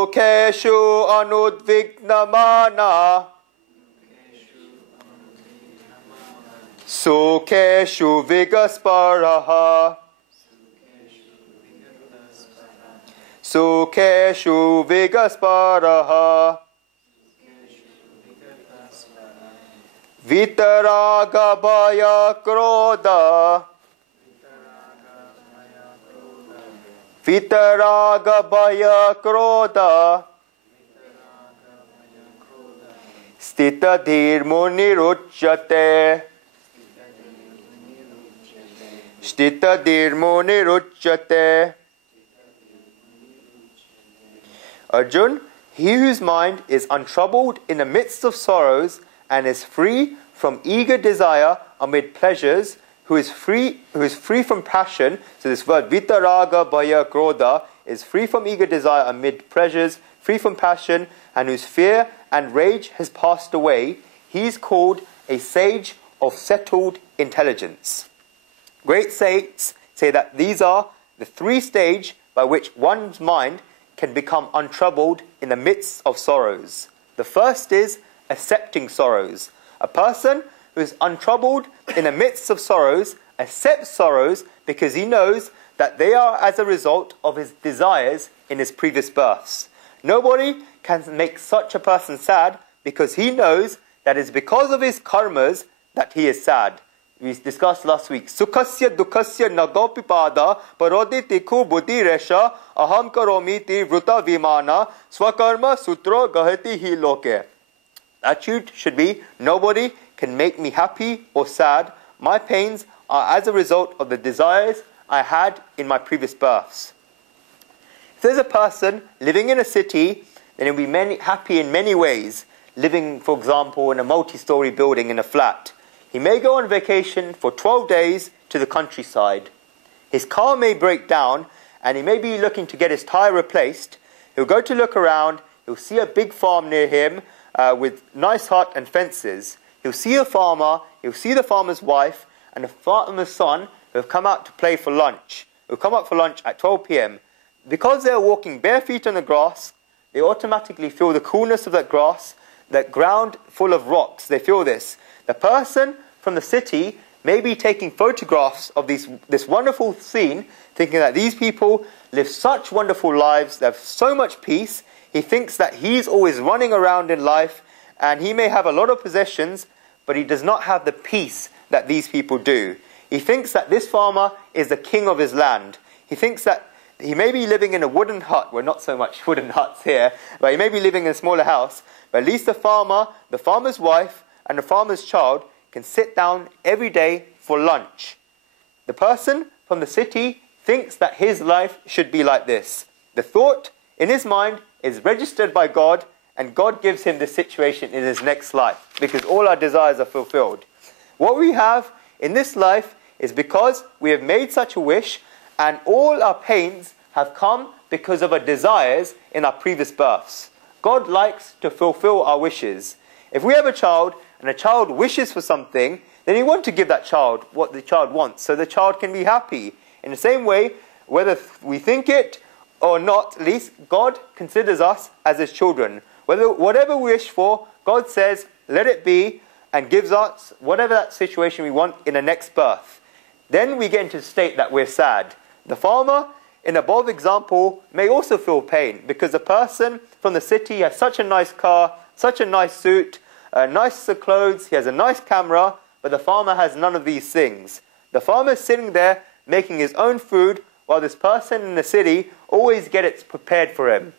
Sukeshu anudvignamana. Sukeshu vigasparaha. Sukeshu vigasparaha. Vitaraga bhaya krodha. Vitaraga bhaya krodha. Stita dhirmo niruchyate. Stita dhirmo niruchyate. Arjun, he whose mind is untroubled in the midst of sorrows and is free from eager desire amid pleasures, who is free from passion. So this word vitaraga bhaya krodha is free from eager desire amid pleasures, free from passion, and whose fear and rage has passed away. He is called a sage of settled intelligence. Great saints say that these are the three stages by which one's mind can become untroubled in the midst of sorrows. The first is accepting sorrows. A person who is untroubled in the midst of sorrows accepts sorrows because he knows that they are as a result of his desires in his previous births. Nobody can make such a person sad because he knows that it's because of his karmas that he is sad. We discussed last week. Sukhasya dukhasya nagopi pada parodi tikhu buddhi resha aham karomi ti vruta vimana swakarma sutro gahati hi loke. Attitude should be, nobody can make me happy or sad. My pains are as a result of the desires I had in my previous births. If there's a person living in a city, then he'll be happy in many ways. Living, for example, in a multi-story building in a flat. He may go on vacation for 12 days to the countryside. His car may break down and he may be looking to get his tyre replaced. He'll go to look around. He'll see a big farm near him with nice hut and fences. He'll see a farmer. He'll see the farmer's wife and the farmer's son who have come out to play for lunch. Who'll come out for lunch at 12 p.m. Because they're walking bare feet on the grass, they automatically feel the coolness of that grass, that ground full of rocks. They feel this. The person from the city may be taking photographs of this wonderful scene, thinking that these people live such wonderful lives, they have so much peace. He thinks that he's always running around in life, and he may have a lot of possessions, but he does not have the peace that these people do. He thinks that this farmer is the king of his land. He thinks that he may be living in a wooden hut. Well, not so much wooden huts here, but he may be living in a smaller house. But at least the farmer, the farmer's wife, and the farmer's child can sit down every day for lunch. The person from the city thinks that his life should be like this. The thought in his mind is registered by God, and God gives him the situation in his next life, because all our desires are fulfilled. What we have in this life is because we have made such a wish, and all our pains have come because of our desires in our previous births. God likes to fulfill our wishes. If we have a child, and a child wishes for something, then we want to give that child what the child wants, so the child can be happy. In the same way, whether we think it or not, at least God considers us as his children. Whatever we wish for, God says, let it be, and gives us whatever that situation we want in the next birth. Then we get into the state that we're sad. The farmer, in the above example, may also feel pain, because the person from the city has such a nice car, such a nice suit, nicer clothes, he has a nice camera, but the farmer has none of these things. The farmer is sitting there making his own food, while this person in the city always gets it prepared for him.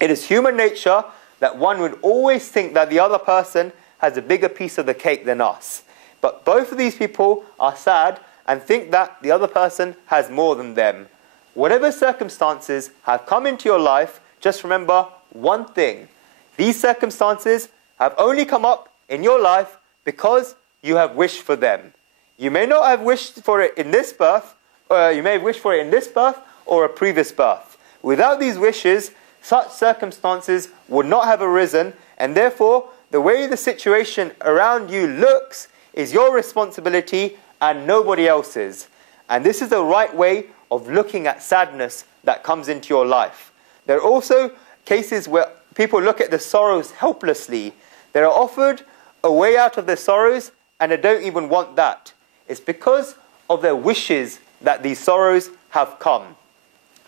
It is human nature that one would always think that the other person has a bigger piece of the cake than us. But both of these people are sad and think that the other person has more than them. Whatever circumstances have come into your life, just remember one thing. These circumstances have only come up in your life because you have wished for them. You may not have wished for it in this birth, you may have wished for it in this birth or a previous birth. Without these wishes, such circumstances would not have arisen, and therefore the way the situation around you looks is your responsibility and nobody else's. And this is the right way of looking at sadness that comes into your life. There are also cases where people look at the sorrows helplessly. They are offered a way out of their sorrows and they don't even want that. It's because of their wishes that these sorrows have come.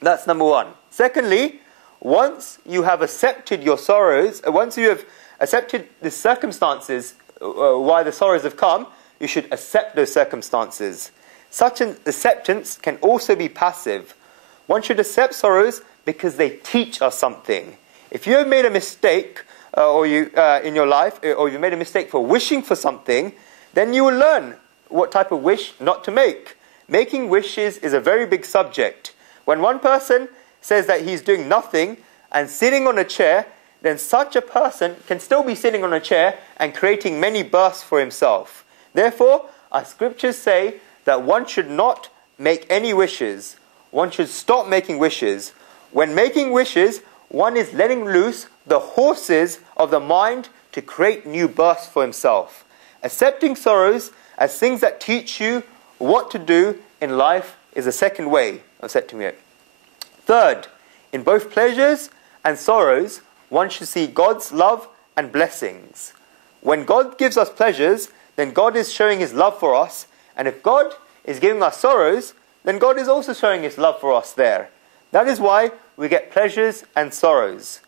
That's number one. Secondly, once you have accepted your sorrows, once you have accepted the circumstances why the sorrows have come, you should accept those circumstances. Such an acceptance can also be passive. One should accept sorrows because they teach us something. If you have made a mistake in your life, or you made a mistake for wishing for something, then you will learn what type of wish not to make. Making wishes is a very big subject. When one person says that he's doing nothing and sitting on a chair, then such a person can still be sitting on a chair and creating many births for himself. Therefore, our scriptures say that one should not make any wishes. One should stop making wishes. When making wishes, one is letting loose the horses of the mind to create new births for himself. Accepting sorrows as things that teach you what to do in life is a second way of accepting it. Third, in both pleasures and sorrows, one should see God's love and blessings. When God gives us pleasures, then God is showing his love for us. And if God is giving us sorrows, then God is also showing his love for us there. That is why we get pleasures and sorrows.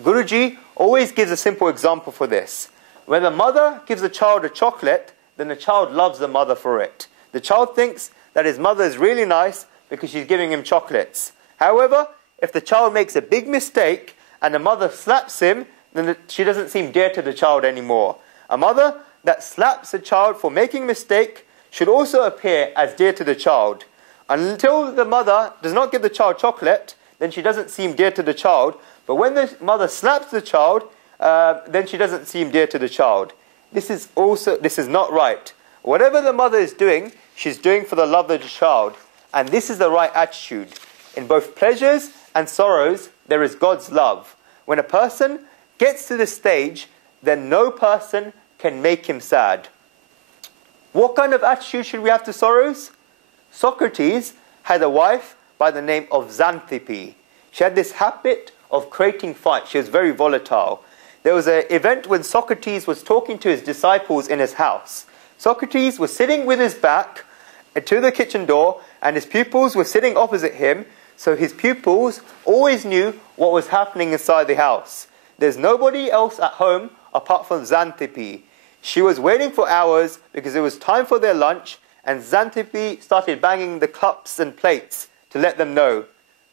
Guruji always gives a simple example for this. When the mother gives a child a chocolate, then the child loves the mother for it. The child thinks that his mother is really nice because she's giving him chocolates. However, if the child makes a big mistake and the mother slaps him, then she doesn't seem dear to the child anymore. A mother that slaps a child for making a mistake should also appear as dear to the child. Until the mother does not give the child chocolate, then she doesn't seem dear to the child. But when the mother slaps the child, then she doesn't seem dear to the child. This is not right. Whatever the mother is doing, she's doing for the love of the child. And this is the right attitude. In both pleasures and sorrows, there is God's love. When a person gets to this stage, then no person can make him sad. What kind of attitude should we have to sorrows? Socrates had a wife by the name of Xanthippe. She had this habit of creating fights. She was very volatile. There was an event when Socrates was talking to his disciples in his house. Socrates was sitting with his back to the kitchen door, and his pupils were sitting opposite him, so his pupils always knew what was happening inside the house. There's nobody else at home apart from Xanthippe. She was waiting for hours because it was time for their lunch, and Xanthippe started banging the cups and plates to let them know.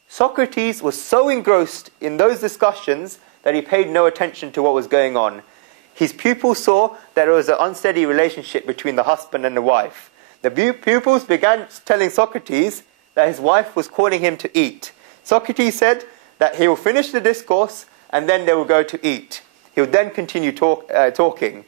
Socrates was so engrossed in those discussions that he paid no attention to what was going on. His pupils saw that there was an unsteady relationship between the husband and the wife. The pupils began telling Socrates that his wife was calling him to eat. Socrates said that he will finish the discourse and then they will go to eat. He would then continue talking.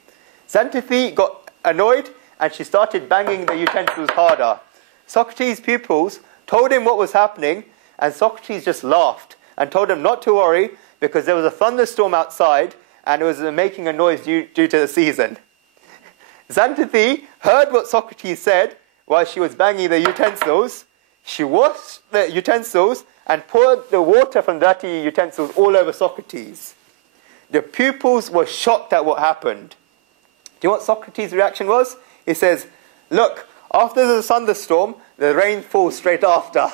Xanthippe got annoyed and she started banging the utensils harder. Socrates' pupils told him what was happening, and Socrates just laughed and told him not to worry because there was a thunderstorm outside and it was making a noise due to the season. Xanthippe heard what Socrates said while she was banging the utensils. She washed the utensils and poured the water from dirty utensils all over Socrates. The pupils were shocked at what happened. Do you know what Socrates' reaction was? He says, "Look, after the thunderstorm, the rain falls straight after."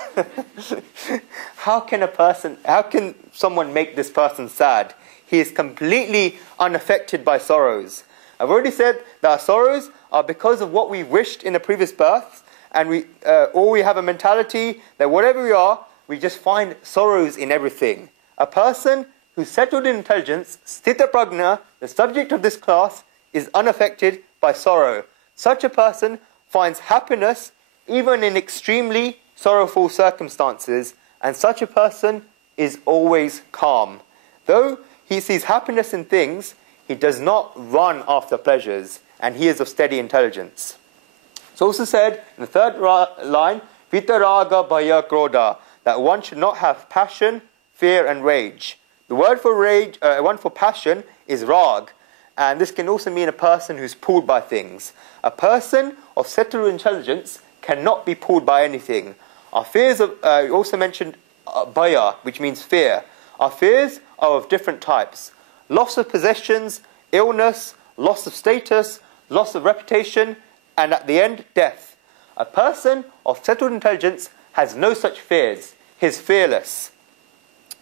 How can someone make this person sad? He is completely unaffected by sorrows. I've already said that our sorrows are because of what we wished in a previous birth, and we have a mentality that whatever we are, we just find sorrows in everything. A person who's settled in intelligence, sthita prajna, the subject of this class, is unaffected by sorrow. Such a person finds happiness even in extremely sorrowful circumstances, and such a person is always calm. Though he sees happiness in things, he does not run after pleasures, and he is of steady intelligence. It's also said in the third line, vitaraga bhaya krodha, that one should not have passion, fear, and rage. The word for rage, one for passion, is rag, and this can also mean a person who's pulled by things. A person of settled intelligence cannot be pulled by anything. Our fears also mentioned bhaya, which means fear. Our fears are of different types. Loss of possessions, illness, loss of status, loss of reputation, and at the end, death. A person of settled intelligence has no such fears. He is fearless.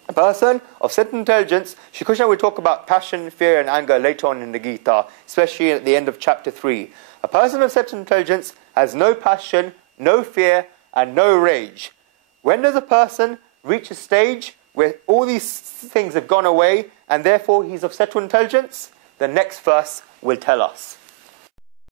A person of settled intelligence, Shri Krishna will talk about passion, fear, and anger later on in the Gita, especially at the end of chapter 3. A person of settled intelligence has no passion, no fear, and no rage. When does a person reach a stage where all these things have gone away, and therefore he's of settled intelligence? The next verse will tell us.